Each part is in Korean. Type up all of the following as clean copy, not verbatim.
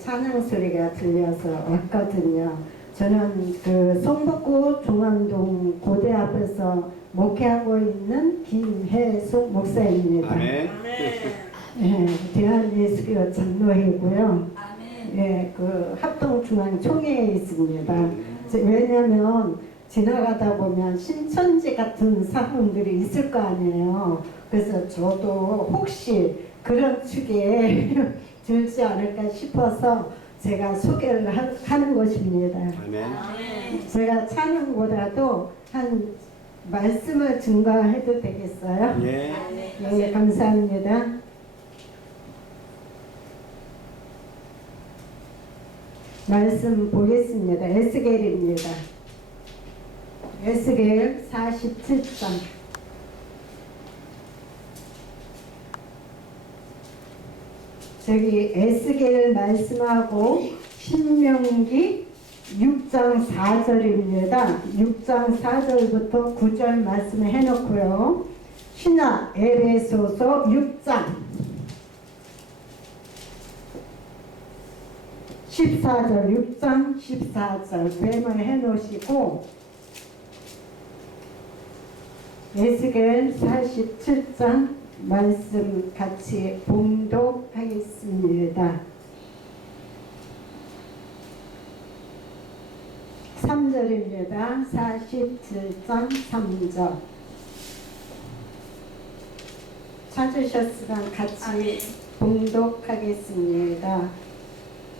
찬양 소리가 들려서 왔거든요. 저는 그 성북구 중앙동 고대 앞에서 목회하고 있는 김혜숙 목사입니다. 아멘. 예, 대한예수교 장로이고요. 아멘. 예, 그 합동중앙총회에 있습니다. 왜냐면 지나가다 보면 신천지 같은 사람들이 있을 거 아니에요. 그래서 저도 혹시 그런 축에 들지 않을까 싶어서 제가 소개를 하는 것입니다. 아멘. 제가 찬양보다도 한 말씀을 증거해도 되겠어요? 예. 예, 감사합니다. 말씀 보겠습니다. 에스겔입니다. 에스겔 47장. 저기 에스겔 말씀하고 신명기 6장 4절입니다. 6장 4절부터 9절 말씀을 해놓고요. 신약 에베소서 6장 14절 6장 14절 뱀을 해놓으시고 에스겔 47장 말씀 같이 봉독하겠습니다. 3절입니다. 47장 3절 찾으셨으면 같이 봉독하겠습니다.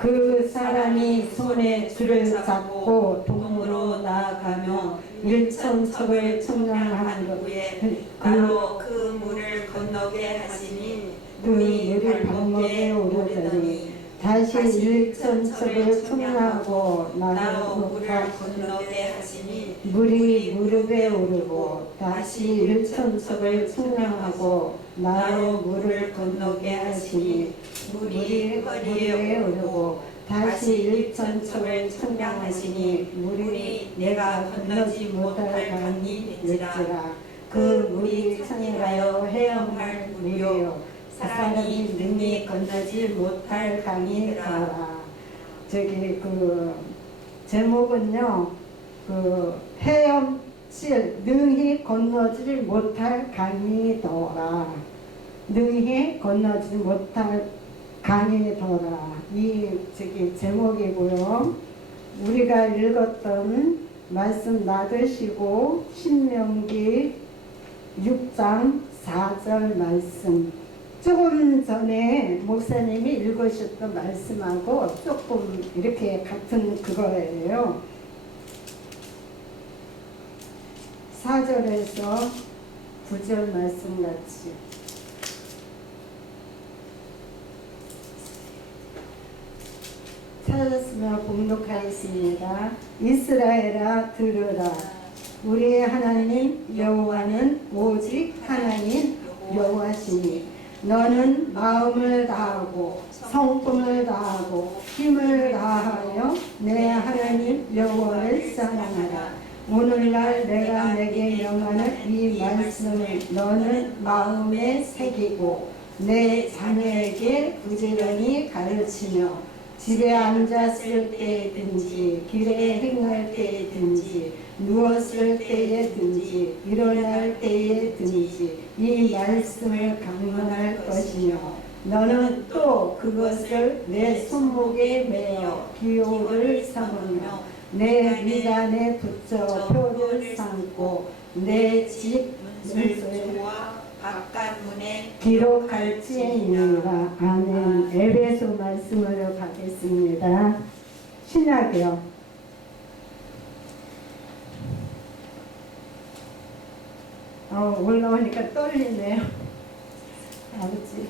그 사람이 손에 줄을 잡고 동으로 나아가며 일천척을 청량한 후에 바로 그 물을 건너게 하시니 그 물이 방목에 오르더니 다시 일천척을 청량하고 나로 나로 물을 건너게 하시니 물이 무릎에 오르고 다시 일천척을 청량하고 나로 물을 건너게 하시니 물이 허리에 오르고 다시 일천척을 청량하시니 물이 내가 건너지 못할 강이 되지라. 그 물이 청량하여 헤엄할 물이요 사람이 능히 건너지 못할 강이 가라. 저기 그 제목은요, 그 헤엄칠 능히 건너지 못할 강이더라. 능히 건너지 못할 강이더라. 이 저기 제목이고요. 우리가 읽었던 말씀 놔두시고 신명기 6장 4절 말씀. 조금 전에 목사님이 읽으셨던 말씀하고 조금 이렇게 같은 그거예요. 4절에서 9절 말씀 같이. 찾았으면 봉독하겠습니다. 이스라엘아 들으라. 우리의 하나님 여호와는 오직 하나님 여호와시니 너는 마음을 다하고 성품을 다하고 힘을 다하여 내 하나님 여호와를 사랑하라. 오늘날 내가 내게 명하는 이 말씀을 너는 마음에 새기고 내 자녀에게 부지런히 가르치며 집에 앉았을 때든지 길에 행할 때든지 누웠을 때든지 일어날 때든지 이 말씀을 강론할 것이며 너는 또 그것을 내 손목에 매어 기호를 삼으며 내 미간에 붙여 표를 삼고 내 집 문서와 바깥문에 기록할지니라. 아멘. 에베소 말씀으로 가겠습니다. 신약이요. 올라오니까 떨리네요. 아버지.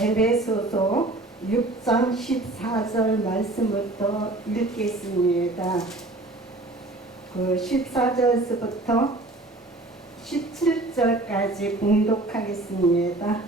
에베소서 6장 14절 말씀부터 읽겠습니다. 그 14절부터 17절까지 봉독하겠습니다.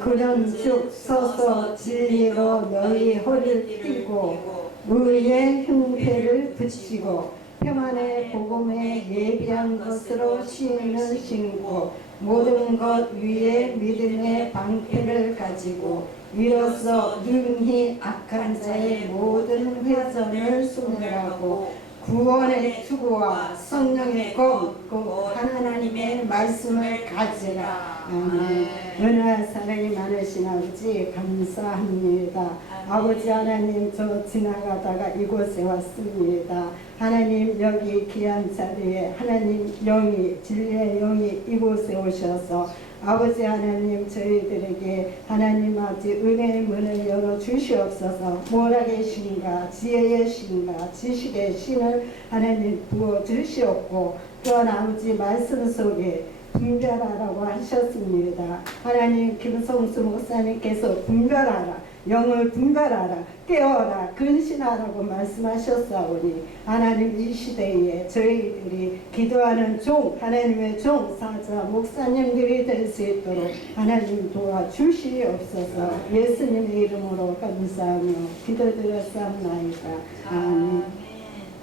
그런즉 서서 진리로 너희 허리를 띠고 의의 흉패를 붙이고 평안의 복음에 예비한 것으로 시인을 신고 모든 것 위에 믿음의 방패를 가지고 이로써 능히 악한 자의 모든 회전을 소멸하고 구원의 투구와 성령의 검, 곧 하나님의 말씀을 가지라. 아멘. 은혜와 사랑이 많으신 아버지 감사합니다. 아버지 하나님, 저 지나가다가 이곳에 왔습니다. 하나님, 여기 귀한 자리에 하나님 영이, 진리의 영이 이곳에 오셔서 아버지 하나님, 저희들에게 하나님 아버지 은혜의 문을 열어 주시옵소서. 모락의 신과 지혜의 신과 지식의 신을 하나님 부어 주시옵고, 또한 아버지 말씀 속에 분별하라고 하셨습니다. 하나님, 김성수 목사님께서 분별하라, 영을 분별하라, 깨어라, 근신하라고 말씀하셨사오니 하나님, 이 시대에 저희들이 기도하는 종, 하나님의 종, 사자, 목사님들이 될 수 있도록 하나님 도와주시옵소서. 예수님의 이름으로 감사하며 기도드렸사옵나이다. 아멘.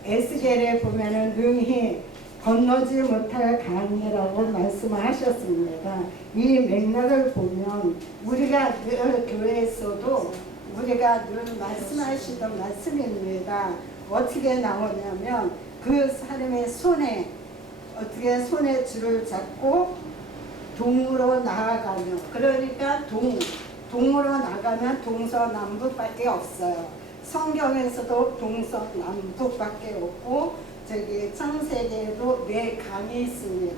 에스겔에 보면은 능히 건너지 못할 강이라고 말씀하셨습니다. 이 맥락을 보면 우리가 늘 교회에서도 우리가 늘 말씀하시던 말씀입니다. 어떻게 나오냐면 그 사람의 손에 어떻게 손에 줄을 잡고 동으로 나아가며, 그러니까 동으로 나가면 동서남북밖에 없어요. 성경에서도 동서남북밖에 없고 저기 창세기에도 4강이 있습니다.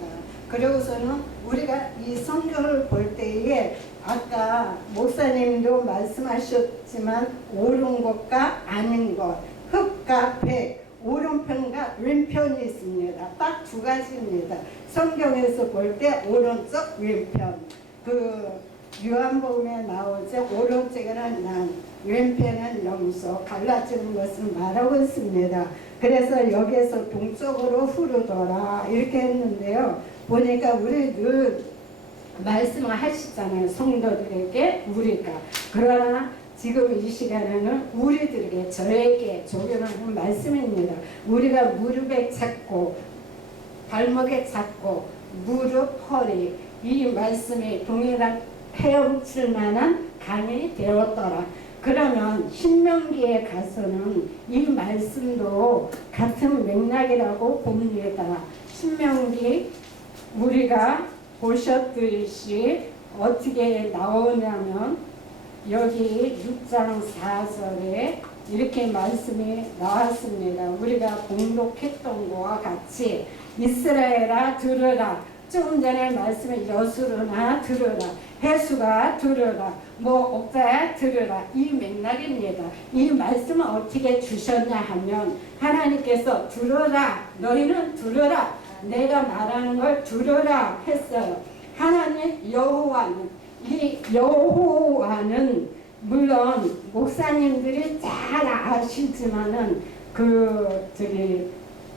그리고서는 우리가 이 성경을 볼 때에 아까 목사님도 말씀하셨지만 옳은 것과 아닌 것, 흑과 백, 오른편과 왼편이 있습니다. 딱 2가지입니다. 성경에서 볼 때 오른쪽, 왼편. 그 요한복음에 나오죠. 오른쪽에는 난, 왼편은 염소, 갈라지는 것을 말하고 있습니다. 그래서 여기에서 동쪽으로 흐르더라 이렇게 했는데요. 보니까 우리 늘 말씀을 하시잖아요. 성도들에게 우리가. 그러나 지금 이 시간에는 우리들에게, 저에게 적용하는 말씀입니다. 우리가 무릎에 잡고 발목에 잡고 무릎, 허리, 이 말씀이 동일한 헤엄칠 만한 강이 되었더라. 그러면 신명기에 가서는 이 말씀도 같은 맥락이라고 봅니다. 신명기 우리가 보셨듯이 어떻게 나오냐면 여기 6장 4절에 이렇게 말씀이 나왔습니다. 우리가 봉독했던 것과 같이 이스라엘아 들으라. 조금 전에 말씀에 여수르나 들으라, 해수가 들으라, 옥자야 들으라, 이 맥락입니다. 이 말씀을 어떻게 주셨냐 하면 하나님께서 들으라, 너희는 들으라, 내가 말하는 걸 들으라 했어요. 하나님 여호와는, 이 여호와는 물론 목사님들이 잘 아시지만은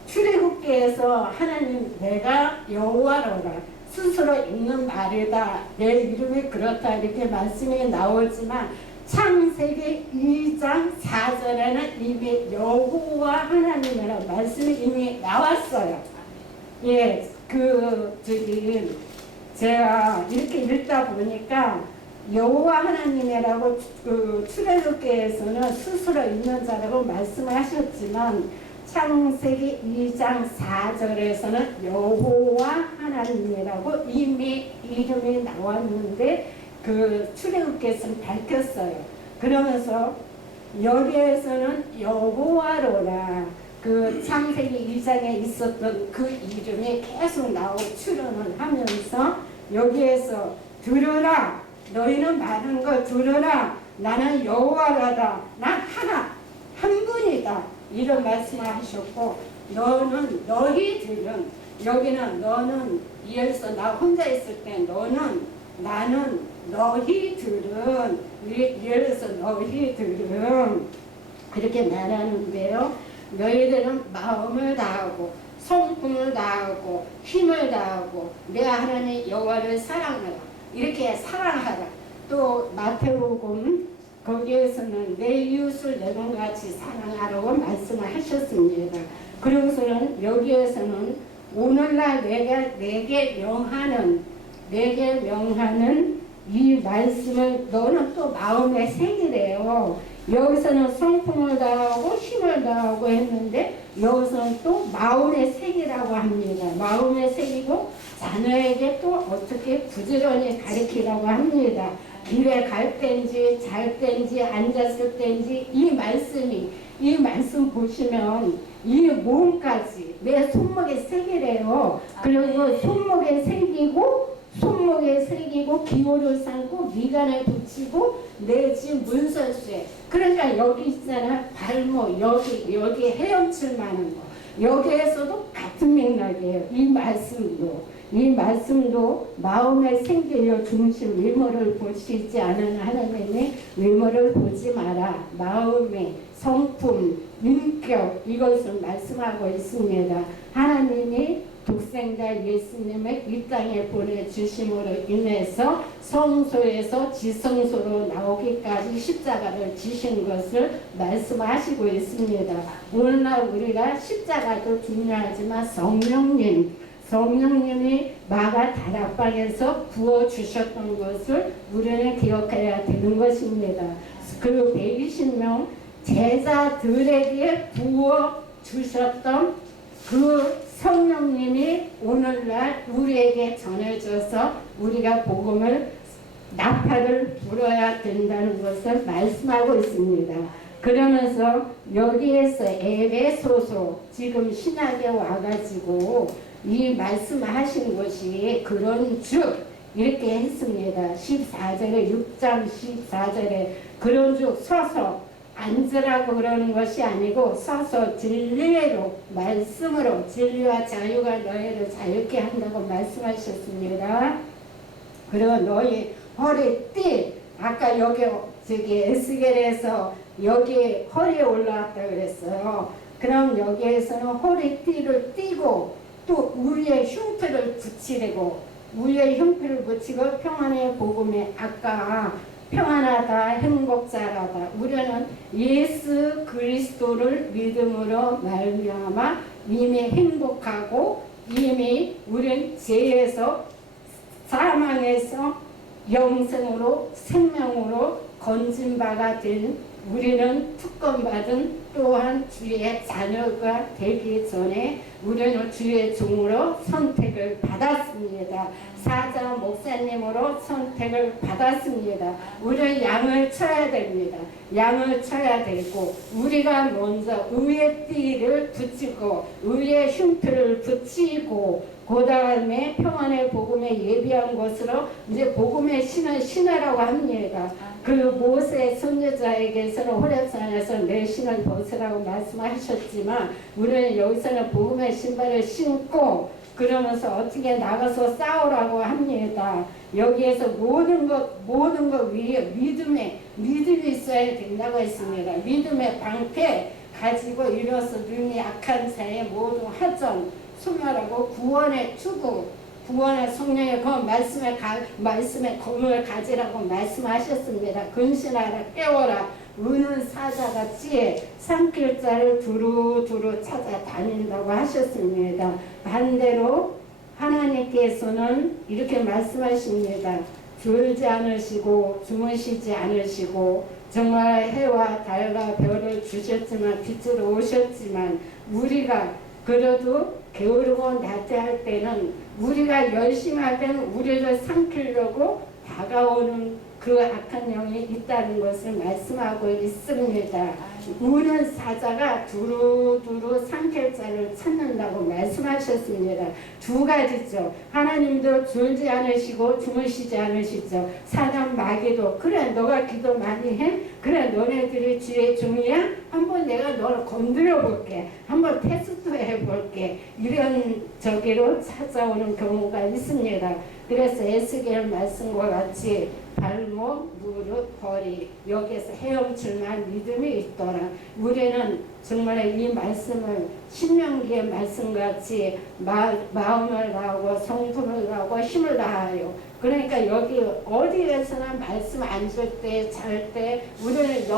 출애굽기에서 하나님 내가 여호와로라 스스로 있는 말이다, 내 이름이 그렇다 이렇게 말씀이 나오지만 창세기 2장 4절에는 이미 여호와 하나님이라는 말씀이 이미 나왔어요. 예, 제가 이렇게 읽다 보니까 여호와 하나님이라고 출애굽기에서는 스스로 있는 자라고 말씀하셨지만 창세기 2장 4절에서는 여호와 하나님이라고 이미 이름이 나왔는데 출애굽기에서는 밝혔어요. 그러면서 여기에서는 여호와로라, 창세기 2장에 있었던 그 이름이 계속 출연을 하면서 여기에서 들으라, 너희는 많은 걸 들으라, 나는 여호와라다, 난 한 분이다 이런 말씀을 하셨고, 너희들은, 여기는 너는, 예에서 나 혼자 있을 때 너는, 나는, 너희들은, 예에서 너희들은 그렇게 말하는데요. 너희들은 마음을 다하고 성품을 다하고 힘을 다하고 내 하나님 여호와를 사랑하라, 이렇게 사랑하라. 또 마태복음 거기에서는 내 이웃을 내 몸같이 사랑하라고 말씀을 하셨습니다. 그리고서는 여기에서는 오늘날 내게 명하는 내게 명하는 이 말씀을 너는 또 마음에 새기래요. 여기서는 성품을 다하고 힘을 다하고 했는데 여기서는 또 마음에 새기라고 합니다. 마음에 새기고 자녀에게 또 어떻게 부지런히 가르치라고 합니다. 길에 갈 때인지 잘 때인지 앉았을 때인지 이 말씀 보시면 이 몸까지 내 손목에 새기래요. 그리고 손목에 새기고 기호를 삼고 미간에 붙이고 내 집 문설수에 그러니까 여기 있잖아 발목 여기 헤엄칠 만한 거 여기에서도 같은 맥락이에요. 이 말씀도 마음에 생기려 중심 외모를 보시지 않은 하나님의 외모를 보지 마라. 마음의 성품, 인격 이것을 말씀하고 있습니다. 하나님이 독생자 예수님을 이 땅에 보내주심으로 인해서 성소에서 지성소로 나오기까지 십자가를 지신 것을 말씀하시고 있습니다. 오늘날 우리가 십자가도 중요하지만 성령님이 마가 다락방에서 부어주셨던 것을 우리는 기억해야 되는 것입니다. 그 120명 제자들에게 부어주셨던 그 성령님이 오늘날 우리에게 전해져서 우리가 복음을 나팔을 불어야 된다는 것을 말씀하고 있습니다. 그러면서 여기에서 에베소서 지금 신학에 와가지고 이 말씀하신 것이 그런즉 이렇게 했습니다. 14절에 6장 14절에 그런즉 서서 앉으라고 그러는 것이 아니고 서서 진리로 말씀으로 진리와 자유가 너희를 자유케 한다고 말씀하셨습니다. 그리고 너희 허리띠 아까 저기 에스겔에서 여기 허리에 올라왔다 그랬어요. 그럼 여기에서는 허리띠를 띠고 또 우리의 흉표를 붙이고 평안의 복음에 아까 평안하다 행복자라다 우리는 예수 그리스도를 믿음으로 말미암아 이미 행복하고 이미 우리는 죄에서 사망에서 영생으로 생명으로 건진 바가 된 우리는 특권받은 또한 주의 자녀가 되기 전에 우리는 주의 종으로 선택을 받았습니다. 사자 목사님으로 선택을 받았습니다. 우리는 양을 쳐야 됩니다. 양을 쳐야 되고 우리가 먼저 의의 띠를 붙이고 의의 흉표를 붙이고 그 다음에 평안의 복음에 예비한 것으로 이제 복음의 신을 신으라고 합니다. 그 모세 선지자에게서는 호렙산에서 내 신을 벗으라고 말씀하셨지만 우리는 여기서는 복음의 신발을 신고 그러면서 어떻게 나가서 싸우라고 합니다. 여기에서 모든 것 위에 믿음이 있어야 된다고 했습니다. 믿음의 방패 가지고 일어서 능히 약한 자의 모든 하전 소멸하고 구원의 추구 구원의 성령의 그 말씀의 검을 가지라고 말씀하셨습니다. 근신하라 깨워라 우는 사자같이 산길자를 두루두루 찾아다닌다고 하셨습니다. 반대로 하나님께서는 이렇게 말씀하십니다. 졸지 않으시고 주무시지 않으시고 정말 해와 달과 별을 주셨지만 빛으로 오셨지만 우리가 그래도 게으르고 나태할 때는 우리가 열심히 할 때는 우리를 삼키려고 다가오는 그 악한 영이 있다는 것을 말씀하고 있습니다. 우는 사자가 두루두루 삼킬 자를 찾는다고 말씀하셨습니다. 두 가지죠. 하나님도 졸지 않으시고 주무시지 않으시죠. 사단 마귀도 그래 너가 기도 많이 해? 그래 너네들이 주의 종이야? 한번 내가 너를 건드려 볼게. 한번 테스트 해볼게. 이런 저기로 찾아오는 경우가 있습니다. 그래서 에스겔 말씀과 같이 발목, 무릎, 허리 여기에서 헤엄칠만 믿음이 있더라. 우리는 정말 이 말씀을 신명기의 말씀같이 마음을 다하고 성품을 다하고 힘을 다하여 그러니까 여기 어디에서나 말씀 안 줄 때, 잘 때 우리는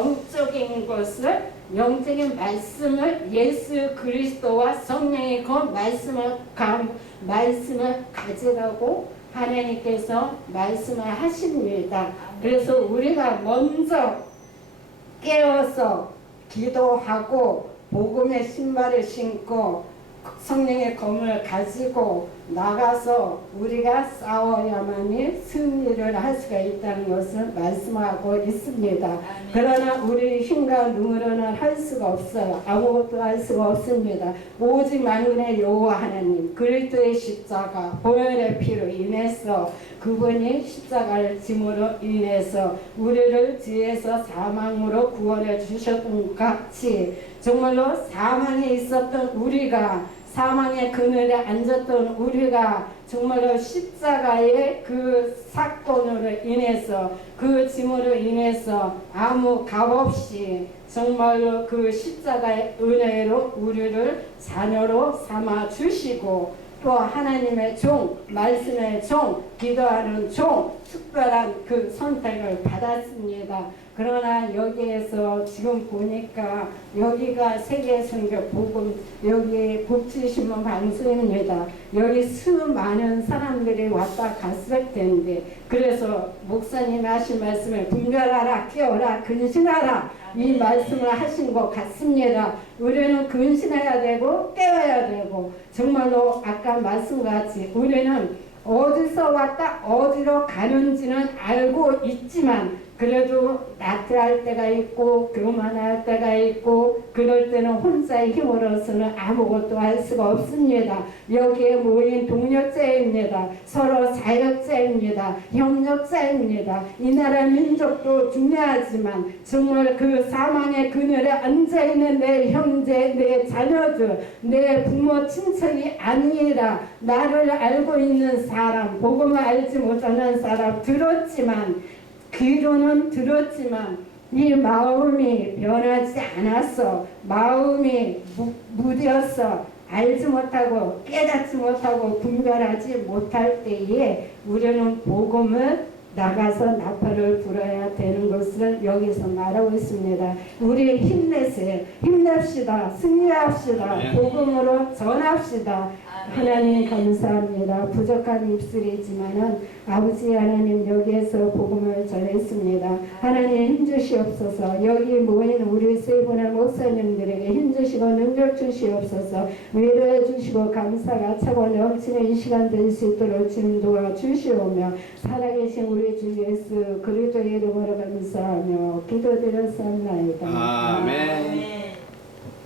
영적인 말씀을 예수 그리스도와 성령의 그 말씀을 가지라고 하나님께서 말씀을 하십니다. 그래서 우리가 먼저 깨어서 기도하고 복음의 신발을 신고 성령의 검을 가지고 나가서 우리가 싸워야만이 승리를 할 수가 있다는 것을 말씀하고 있습니다. 그러나 우리 힘과 능으로는 할 수가 없어요. 아무것도 할 수가 없습니다. 오직 만군의 여호와 하나님 그리스도의 십자가 보혈의 피로 인해서 그분이 십자가를 짐으로 인해서 우리를 죄에서 사망으로 구원해 주셨던 같이 정말로 사망에 있었던 우리가 사망의 그늘에 앉았던 우리가 정말로 십자가의 그 사건으로 인해서 그 짐으로 인해서 아무 값없이 정말로 그 십자가의 은혜로 우리를 자녀로 삼아 주시고 또 하나님의 종, 말씀의 종, 기도하는 종, 특별한 그 선택을 받았습니다. 그러나 여기에서 지금 보니까 여기가 세계선교 복음 여기 복지신문 방송입니다. 여기 수많은 사람들이 왔다 갔을 텐데 그래서 목사님 하신 말씀을 분별하라, 깨어라, 근신하라 이 말씀을 하신 것 같습니다. 우리는 근신해야 되고 깨어야 되고 정말로 아까 말씀같이 우리는 어디서 왔다 어디로 가는지는 알고 있지만 그래도 나트할 때가 있고 교만할 때가 있고 그럴 때는 혼자의 힘으로서는 아무것도 할 수가 없습니다. 여기에 모인 동력자입니다. 서로 사역자입니다. 협력자입니다. 이 나라 민족도 중요하지만 정말 그 사망의 그늘에 앉아있는 내 형제, 내 자녀들, 내 부모 친척이 아니라 나를 알고 있는 사람, 복음을 알지 못하는 사람 들었지만 귀로는 들었지만 이 마음이 변하지 않았어. 마음이 무뎌서 알지 못하고 깨닫지 못하고 분별하지 못할 때에 우리는 복음을 나가서 나팔을 불어야 되는 것을 여기서 말하고 있습니다. 우리 힘내세요. 힘냅시다. 승리합시다. 복음으로 전합시다. 하나님 감사합니다. 부족한 입술이지만은 아버지 하나님 여기에서 복음을 전했습니다. 하나님 힘주시옵소서. 여기 모인 우리 세 분의 목사님들에게 힘주시고 능력 주시옵소서. 위로해 주시고 감사가 차고 넘치는 이 시간 될 수 있도록 주님 도와주시오며 살아계신 우리 주 예수 그리스도의 이름으로 감사하며 기도드렸사옵나이다. 아멘. 아멘.